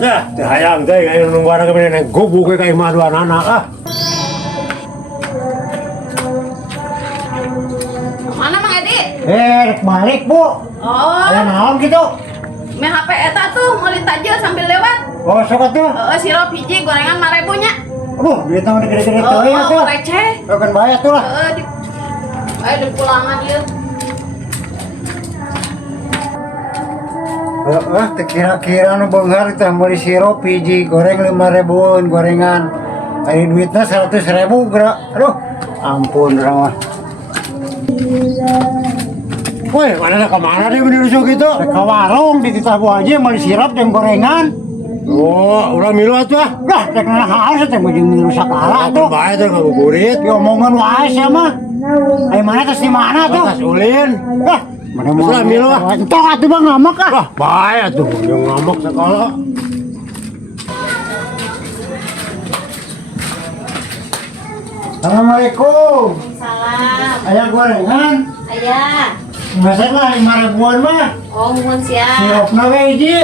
Ya, hayang teh kayak nungguan kami nih gubuk kayak madu anak ah. Mana Mang Edi? Balik bu. Oh, Ada naon gitu. me HP eta tuh mau ditajil sambil lewat. Oh, sok tuh. Sirup hiji gorengan 5.000 nya. Duit mah gede-gede tuh ya tuh. Receh. Kan bayar tuh lah. Di pulangan ieu. Kira-kira nu beunghar teh meuli sirup hiji goreng 5.000 gorengan. Ari duitna 100.000 geura. Aduh, ampun urang mah. Woi, mana kemana dia menurut gitu? Ke warung di titah Bu Haji meuli sirup jeung gorengan. Oh, udah milu atuh ah. Dah, cek nah haus teh jeung milu sakala tuh. Bae teh ngabuburit. Diomongan wae sia mah. Ai mana tos di mana tuh? Tas ulin. Dah, mana mau. Terserah milu ah. Entok atuh mah ngamak ah. Wah, bae atuh yang ngamuk sekala. Assalamualaikum. Salam. Aya gorengan. Aya. Biasa lah 5.000-an mah. Oh, mun siap. Sirupna we hiji.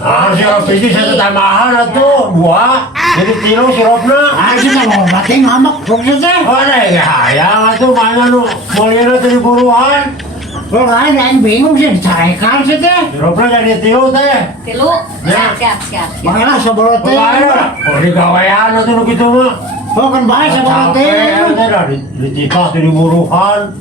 Ah, sirup biji satu tambahan atuh, buah. Jadi tilu sirupna. Ah, kita mau mati ngamak sukses teh. Oh, ya hayang atuh mana nu muliana teh di buruan. Lo lain bingung sih dicarekan sih teh. Sirupna jadi tilu teh. Tilu. Ya. Siap. Baiklah sabar teh. Bae lah. Oh, di gawean atuh nu kitu mah. Oh kan baik sabar teh. Capek dah di tikah di buruan.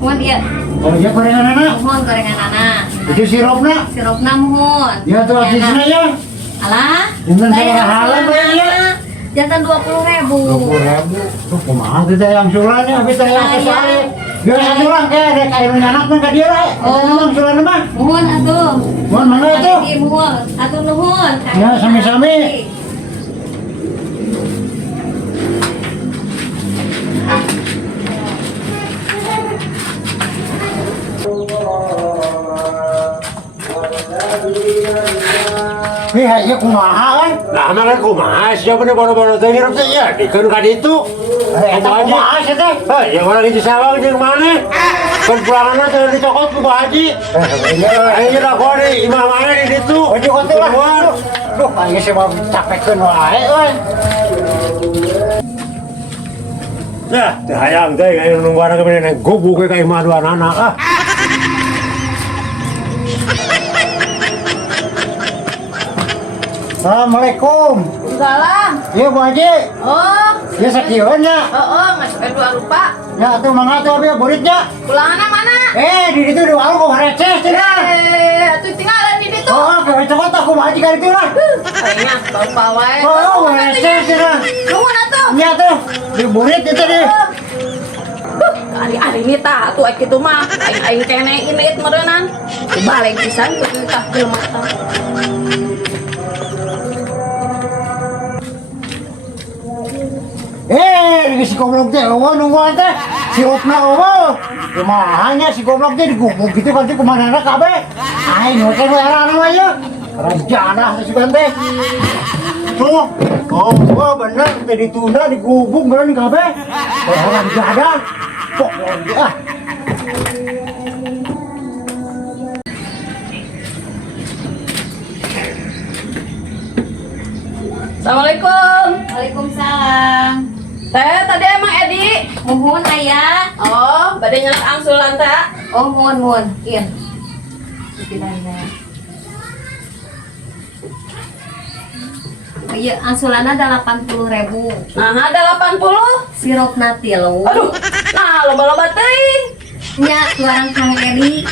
Mun ieu. Oh iya gorenganana. Mun gorengan anak. Itu sirupna. Sirupna muhun. Ya tuh asisna ya. Alah. Jantan sahalan bayarnya. Jantan 20.000. 20.000. Tuh kumaha teh yang sulannya habis teh yang kesare. Biasa sulang ke ada kayak nyanak mah ka dieu we. Oh, sulan mah. Muhun atuh. Mohon mana itu? Muhun. Atuh nuhun. Ya sami-sami. Nih aja kumaha kan? Lah mana kumaha sia bener bono-bono teh hirup teh ya dikeun ka ditu. Eta kumaha sih teh? Heh, yang orang itu sawang jeung mana? Kan pulanganna teh dicokot ku Pak Haji. Ayo dah gua di imah mana di ditu. Ojo kote lah. Duh, aing sih mau capekkeun wae euy. Ya, teh hayang teh kayak nungguan kami nih gubuk kayak madu anak ah. Assalamualaikum. Salam. Iya Bu Haji. Oh. Ya sakieun nya. Ngasih dua rupa. Ya atuh mangga atuh abi buritnya. Pulanganna mana? Di ditu di warung kok receh cenah. Atuh tinggalan di ditu. Oh, ke cokot aku Bu Haji ka ditu lah. Kayaknya bawa wae. Oh, receh cenah. Nuhun atuh. Nya tuh di burit itu di. Ari nita atuh ek kitu mah aing kene init meureunnan. Dibalik pisan ku tah jelema tah. Si goblok teh eueuh nungguan teh. Sirupna eueuh. Kumaha nya si goblok teh digubuk gitu kan teh kumanana kabeh. Aing we kan heran mah ye. Rajana si teh. Tuh. Oh, bener teh ditunda digubuk beneran kabeh. Orang jada. Kok ah. Assalamualaikum. Waalaikumsalam. Teh tadi emang Edi. Muhun aya. Oh, bade nyelak angsulan teh. Oh, muhun. Iya. Iya, angsulanna 80.000. Nah, ada 80. Sirupna 3. Aduh. Nah, loba-loba teuing. Nya tuang Kang Eri.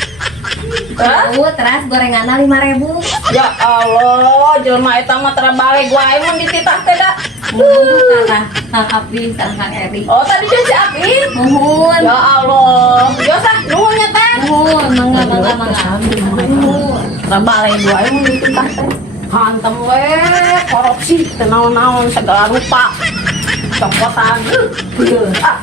Terus gorenganna 5.000. Ya Allah, jelema eta mah terbalik gua mun dititah teh da. Karena Kang Apin sareng Kang Eri. Oh, tadi jeung si Apin. Muhun. Ya Allah. Yo sah nuhun nya teh. Muhun, mangga. Muhun. Terbalik gua mun dititah teh. Hantem we, korupsi, naon-naon segala rupa. Copotan. Ah.